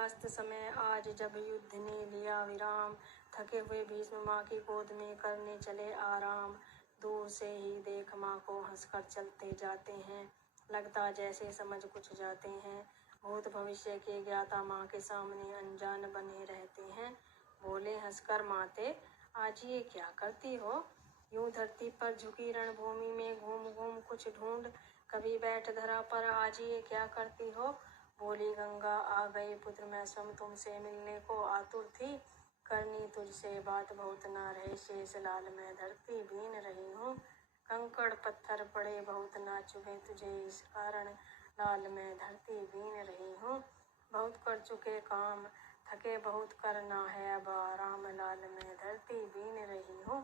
सूर्यास्त समय आज जब युद्ध ने लिया विराम, थके हुए भीष्म माँ की गोद में करने चले आराम। दूर से ही देख माँ को हंसकर चलते जाते हैं, लगता जैसे समझ कुछ जाते हैं। भूत भविष्य के ज्ञाता माँ के सामने अनजान बने रहते हैं। बोले हंसकर माते, आज ये क्या करती हो? यूं धरती पर झुकी रणभूमि में घूम घूम कुछ ढूंढ, कभी बैठ धरा पर आज ये क्या करती हो? बोली गंगा, आ गए पुत्र मैं स्वयं तुमसे मिलने को आतुर थी, करनी तुझसे बात बहुत ना रहे शेष लाल मैं धरती बीन रही हूँ। कंकड़ पत्थर पड़े बहुत ना चुभे तुझे इस कारण, लाल मैं धरती बीन रही हूँ। बहुत कर चुके काम, थके बहुत करना है अब आराम, लाल मैं धरती बीन रही हूँ।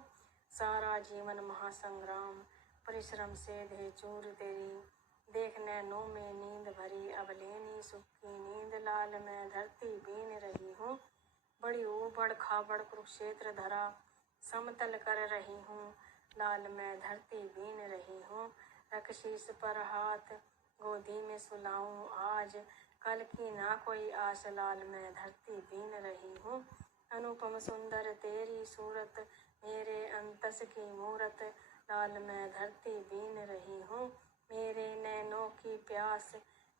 सारा जीवन महासंग्राम, परिश्रम से दे चूर तेरी, देख नैनों में नींद भरी अब लेनी सुख की नींद, लाल मैं धरती बीन रही हूँ। बड़ी ऊबड़ खाबड़ कुरुक्षेत्र धरा समतल कर रही हूँ, लाल मैं धरती बीन रही हूँ। रख शीश पर हाथ गोदी में सुलाऊं आज, कल की ना कोई आस, लाल मैं धरती बीन रही हूँ। अनुपम सुंदर तेरी सूरत, मेरे अंतस की मूरत, लाल मैं धरती बीन रही हूँ। मेरे नैनों की प्यास,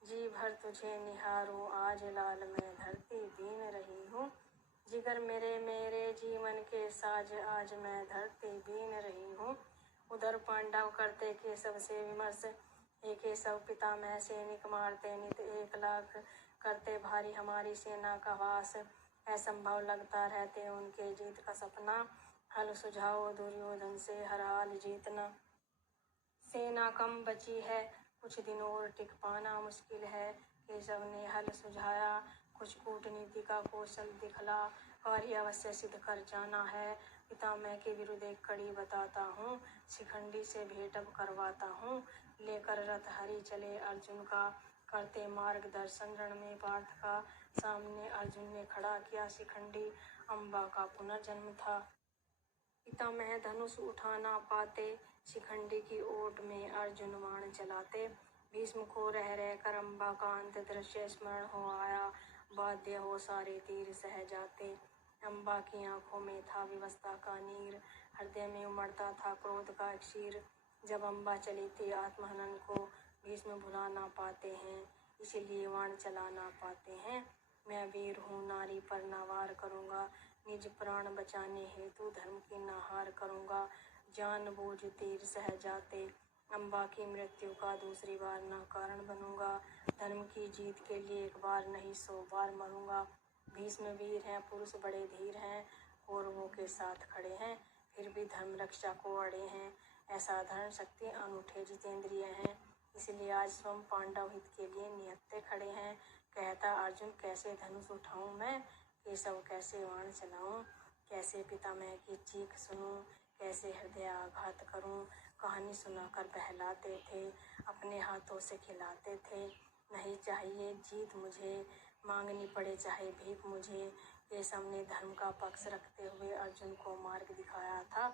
जी भर तुझे निहारूं आज, लाल मैं धरती बीन रही हूँ। जिगर मेरे मेरे जीवन के साज, आज मैं धरती बीन रही हूँ। उधर पांडव करते केशव से विमर्श, हे केशव पितामह सैनिक मारते नित 1 लाख, करते भारी हमारी सेना का वास, असंभव लगता रहते उनके जीत का सपना, हल सुझाओ दुर्योधन से हर हाल जीतना। सेना कम बची है, कुछ दिन और टिक पाना मुश्किल है, केशव ने हल सुझाया, कुछ कूटनीति का कौशल दिखला, कार्य अवश्य सिद्ध कर जाना है। पितामह के विरुद्ध एक कड़ी बताता हूँ, शिखंडी से भेंट अब करवाता हूँ। लेकर रथ हरि चले अर्जुन का, करते मार्गदर्शन रण में पार्थ का, सामने अर्जुन ने खड़ा किया शिखंडी, अम्बा का पुनर्जन्म था। पितामह धनुष उठा ना पाते, शिखंडी की ओट में अर्जुन बाण चलाते। भीष्म को रह रह कर अम्बा का अंत दृश्य स्मरण हो आया, बाध्य हो सारे तीर सह जाते। अम्बा की आंखों में था विवशता का नीर, हृदय में उमड़ता था क्रोध का क्षीर। जब अम्बा चली थी आत्महनन को, भीष्म भुला ना पाते हैं, इसलिए बाण चला ना पाते हैं। मैं वीर हूँ नारी पर ना वार करूँगा, निज प्राण बचाने हेतु धर्म की ना हार करूँगा। जान बूझ तीर सह जाते, अम्बा की मृत्यु का दूसरी बार ना कारण बनूंगा। धर्म की जीत के लिए 1 बार नहीं 100 बार मरूंगा। भीष्म वीर हैं, पुरुष बड़े धीर हैं, कौरवों के साथ खड़े हैं, फिर भी धर्म रक्षा को अड़े हैं। असाधारण शक्ति अनूठे जितेंद्रिय हैं, इसलिए आज स्वयं पांडव हित के लिए निहत्थे खड़े हैं। कहता अर्जुन, कैसे धनुष उठाऊं मैं, केशव कैसे बाण चलाऊं, कैसे पितामह की चीख सुनूं, कैसे हृदय आघात करूं। कहानी सुनाकर बहलाते थे, अपने हाथों से खिलाते थे। नहीं चाहिए जीत मुझे, मांगनी पड़े चाहे भीख मुझे। केशव ने धर्म का पक्ष रखते हुए अर्जुन को मार्ग दिखाया था।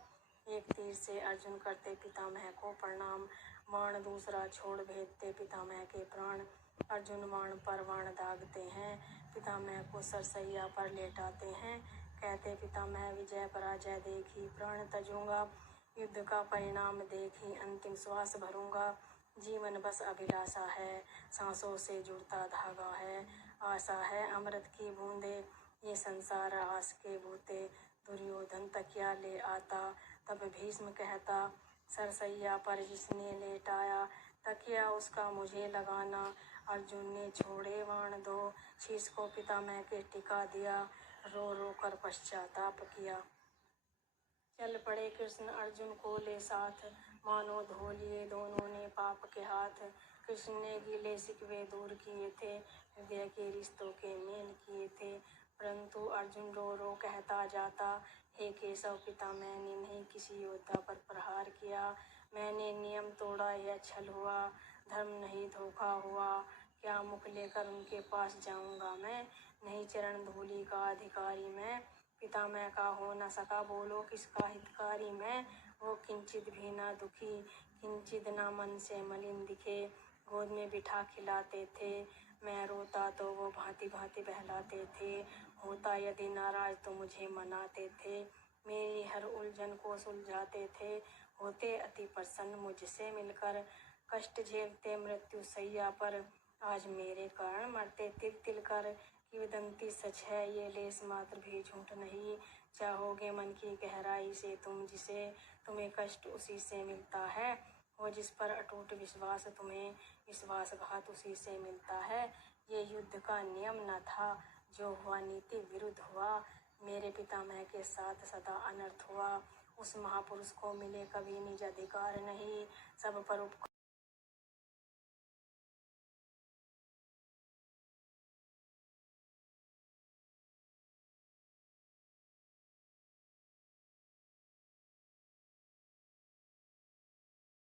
एक तीर से अर्जुन करते पितामह को प्रणाम, बाण दूसरा छोड़ भेजते पितामह के प्राण। अर्जुन बाण पर बाण दागते हैं, पितामह को सरसैया पर लेटाते हैं। कहते पितामह, विजय पराजय देखी प्राण तजूंगा, युद्ध का परिणाम देखी अंतिम श्वास भरूंगा। जीवन बस अभिलाषा है, सांसों से जुड़ता धागा है, आशा है अमृत की बूंदे, ये संसार आस के बूते। दुर्योधन तकिया ले आता, तब भीष्म कहता, सरसैया पर जिसने लेटाया, तकिया उसका मुझे लगाना। अर्जुन ने छोड़े बाण 2, शीश को पितामह के टिका दिया, रो रो कर पश्चाताप किया। चल पड़े कृष्ण अर्जुन को ले साथ, मानो धो लिए दोनों ने पाप के हाथ। कृष्ण ने गीले शिकवे दूर किए थे, हृदय के रिश्तों के मेल किए थे। परंतु अर्जुन रो रो कहता जाता, हे केशव पितामह ने नहीं किसी योद्धा पर प्रहार किया, मैंने नियम तोड़ा यह छल हुआ, धर्म नहीं धोखा हुआ। क्या मुख लेकर उनके पास जाऊंगा मैं, नहीं चरण धूलि का अधिकारी मैं। पितामह का हो न सका बोलो किसका हितकारी मैं, वो किंचित भी न दुखी, किंचित न मन से मलिन दिखे। गोद में बिठा खिलाते थे। मैं रोता तो वो भांति भांति बहलाते थे। होता यदि नाराज तो मुझे मनाते थे। मेरी हर उलझन को सुलझाते थे। होते अति प्रसन्न मुझसे मिलकर। कष्ट झेलते मृत्यु सैया पर। आज मेरे कारण मरते तिल तिल कर। किंवदंती सच है ये, लेस मात्र भी झूठ नहीं। चाहोगे मन की गहराई से तुम जिसे, तुम्हें कष्ट उसी से मिलता है। वो जिस पर अटूट विश्वास, तुम्हें विश्वासघात उसी से मिलता है। ये युद्ध का नियम न था, जो हुआ नीति विरुद्ध हुआ। मेरे पितामह के साथ सदा अनर्थ हुआ। उस महापुरुष को मिले कभी निज अधिकार नहीं। सब पर